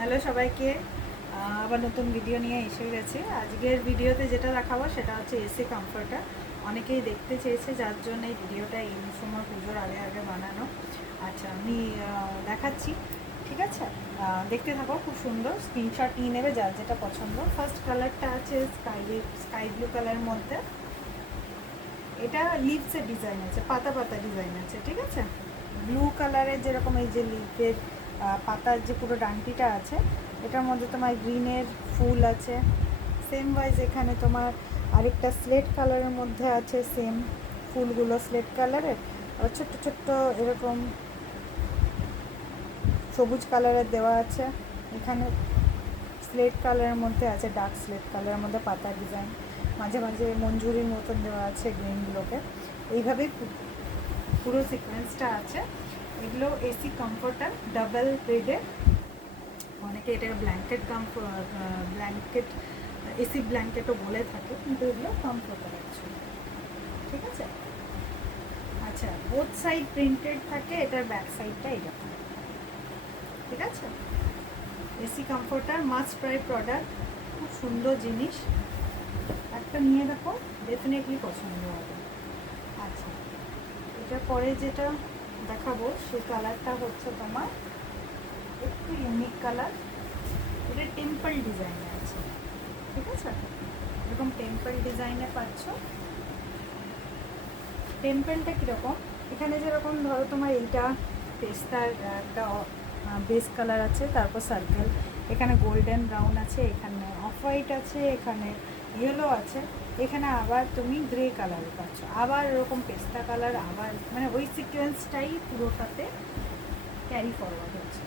Hello সবাইকে, আবার নতুন ভিডিও নিয়ে এসে গেছে। আজকের ভিডিওতে যেটা দেখাবো সেটা হচ্ছে এসি কমফর্টার। অনেকেই দেখতে চেয়েছে, যার জন্য এই ভিডিওটা এই সময় পুজোর আগে আগে বানানো। আচ্ছা, আমি দেখাচ্ছি, ঠিক আছে? দেখতে থাকো, খুব সুন্দর। স্ক্রিনশট নিয়ে নেবে যার যেটা পছন্দ। ফার্স্ট কালারটা আছে স্কাই ব্লু কালারের মধ্যে। এটা লিভসের ডিজাইন আছে, পাতা পাতা ডিজাইন আছে, ঠিক আছে? ব্লু কালারের যেরকম এই যে লিভের পাতার যে পুরো ডান্টিটা আছে, এটার মধ্যে তোমার গ্রিনের ফুল আছে। সেম ওয়াইজ এখানে তোমার আরেকটা স্লেট কালারের মধ্যে আছে, সেম ফুলগুলো স্লেট কালারের। আর ছোট্ট ছোট্ট এরকম সবুজ কালারের দেওয়া আছে। এখানে স্লেট কালারের মধ্যে আছে, ডার্ক স্লেট কালারের মধ্যে পাতার ডিজাইন। মাঝে মাঝে মঞ্জুরির মতন দেওয়া আছে গ্রিনগুলোকে। এইভাবেই পুরো সিকোয়েন্সটা আছে। এগুলো এসি কমফোর্টার, ডাবল বেডের। অনেকে এটা ব্ল্যাঙ্কেট এসি ব্ল্যাঙ্কেটও বলে থাকে, কিন্তু এগুলো কমফোর্টার অ্যাকচুয়ালি, ঠিক আছে? আচ্ছা, বোথ সাইড প্রিন্টেড থাকে, এটার ব্যাক সাইডটা এরকম, ঠিক আছে? AC comforter must try product, খুব সুন্দর জিনিস। একটা নিয়ে দেখো, ডেফিনেটলি পছন্দ হবে। আচ্ছা, এটার পরে যেটা দেখাবো সেই কালারটা হচ্ছে তোমার একটু ইউনিক কালার। এটা টেম্পল ডিজাইনে আছে, ঠিক আছে? এরকম টেম্পল ডিজাইনে পাচ্ছ। টেম্পলটা কীরকম, এখানে যেরকম ধরো তোমার এইটা পেস্তার একটা বেস কালার আছে, তারপর সার্কেল, এখানে গোল্ডেন ব্রাউন আছে, এখানে অফ হোয়াইট আছে, এখানে ইয়েলো আছে, এখানে আবার তুমি গ্রে কালারও পাচ্ছ, আবার এরকম পেস্তা কালার, আবার মানে ওই সিকোয়েন্সটাই পুরোটাতে ক্যারি ফরওয়ার্ড হচ্ছে,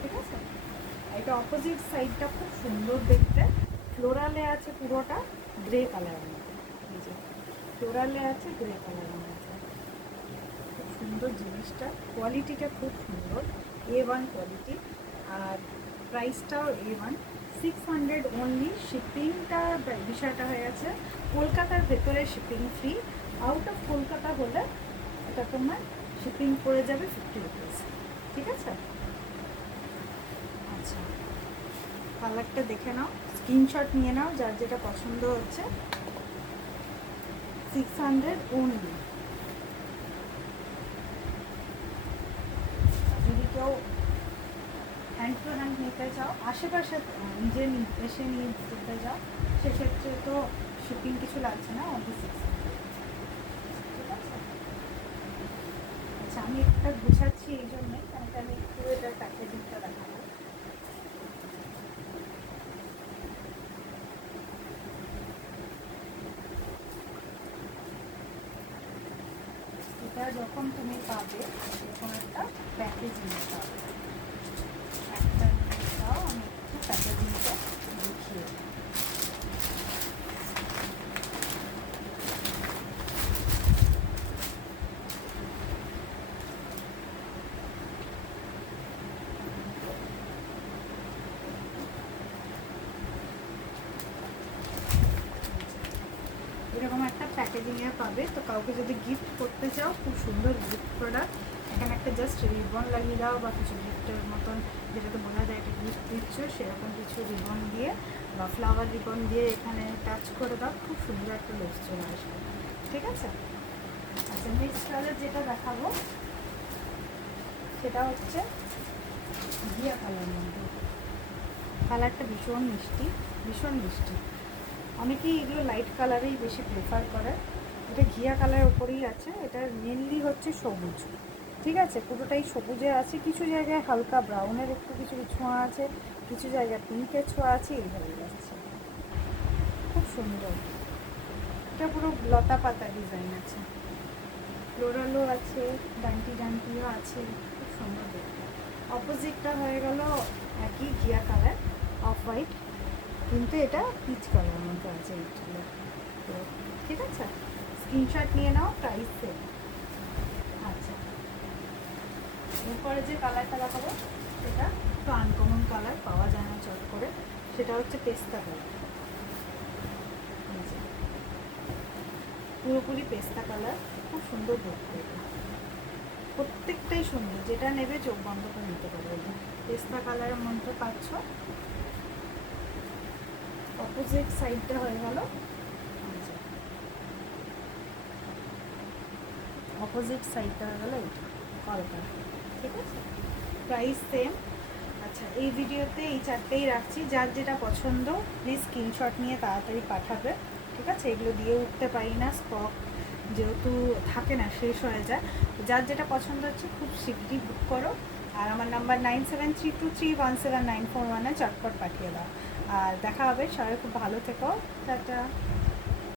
ঠিক আছে? এটা অপোজিট সাইডটা খুব সুন্দর দেখতে। ফ্লোরালে আছে পুরোটা গ্রে কালারের মধ্যে, এই যে ফ্লোরালে আছে গ্রে কালারের মধ্যে। খুব সুন্দর জিনিসটা, কোয়ালিটিটা খুব সুন্দর, A1 কোয়ালিটি। আর প্রাইসটাও A1, 600 অনলি। শিপিংটা বিষয়টা হয়ে গেছে, কলকাতার ভেতরে shipping free. Out of Kolkata হলে এটা তোমার শিপিং পড়ে যাবে 50 রুপিস, ঠিক আছে? আচ্ছা, কালারটা দেখে নাও, স্ক্রিনশট নিয়ে নাও যার যেটা পছন্দ হচ্ছে। 600 অনলি। যদি কেউ হ্যান্ড টু হ্যান্ড নিতে চাও, আশেপাশে নিজে এসে নিয়ে যেতে চাও, সেক্ষেত্রে তো শিপিং কিছু লাগছে না, অনলি 600, ঠিক আছে? আচ্ছা, আমি একটা গুছাচ্ছি এই জন্যই, কারণ আমি একটু এটার প্যাকেজিংটা দেখাবো। এটা যখন তুমি পাবে, তখন একটা প্যাকেজিং পাবে। একটা দাও, আমি একটু প্যাকেজিংটা দেখিয়ে দিই। এরকম একটা প্যাকেজিংয়ে পাবে। তো কাউকে যদি গিফট করতে চাও, খুব সুন্দর গিফট প্রোডাক্ট। এখানে একটা জাস্ট রিবন লাগিয়ে দাও, বা কিছু গিফটের মতন, যেটাতে বোঝা যায় একটা গিফট দিচ্ছ, সেরকম কিছু রিবন দিয়ে বা ফ্লাওয়ার রিবন দিয়ে এখানে টাচ করে দাও, খুব সুন্দর একটা লুক চলে আসবে, ঠিক আছে? আচ্ছা, নেক্সট কালার যেটা দেখাবো সেটা হচ্ছে ঘিয়া কালার মধ্যে। কালারটা ভীষণ মিষ্টি, ভীষণ মিষ্টি। অনেকেই এগুলো লাইট কালারেই বেশি প্রেফার করে। এটা ঘিয়া কালারের ওপরেই আছে। এটা মেনলি হচ্ছে সবুজ, ঠিক আছে? পুরোটাই সবুজে আছে, কিছু জায়গায় হালকা ব্রাউনের একটু কিছু ছোঁয়া আছে, কিছু জায়গায় পিঙ্কের ছোঁয়া আছে, এইভাবে যাচ্ছে। খুব সুন্দর। এটা পুরো লতা পাতা ডিজাইন আছে, ফ্লোরালও আছে, ডান্টি ডান্টিও আছে, খুব সুন্দর দেখতে। অপোজিটটা হয়ে গেল একই ঘিয়া কালার, অফ হোয়াইট, কিন্তু এটা পিচ কালার মধ্যে আছে এইগুলো, তো ঠিক আছে? স্ক্রিনশট নিয়ে নাও, প্রাইস সেম। আচ্ছা, এরপরে যে কালারটা দেখাবো সেটা একটু আনকমন কালার, পাওয়া যায় না চট করে। সেটা হচ্ছে পেস্তা কালার, পুরোপুরি পেস্তা কালার, খুব সুন্দর দেখতে এটা। প্রত্যেকটাই সুন্দর, যেটা নেবে চোখ বন্ধ করে নিতে পারবে। পেস্তা কালারের মধ্যে পাচ্ছ। অপোজিট সাইডটা হয়ে গেল, অপোজিট সাইডটা হয়ে গেল এইটা কলকাতা। ঠিক আছে, প্রাইস সেম। আচ্ছা, এই ভিডিওতে এই চারটেই রাখছি। যার যেটা পছন্দ প্লিজ স্ক্রিনশট নিয়ে তাড়াতাড়ি পাঠাবে। ঠিক আছে, এগুলো দিয়ে উঠতে পারি না, স্টক যেহেতু থাকে না, শেষ হয়ে যায়। যার যেটা পছন্দ হচ্ছে খুব শীঘ্রই বুক করো। আর আমার নাম্বার 9732317941 চটপট পাঠিয়ে দাও। আর দেখা হবে, সবাই খুব ভালো থেকো, টাটা।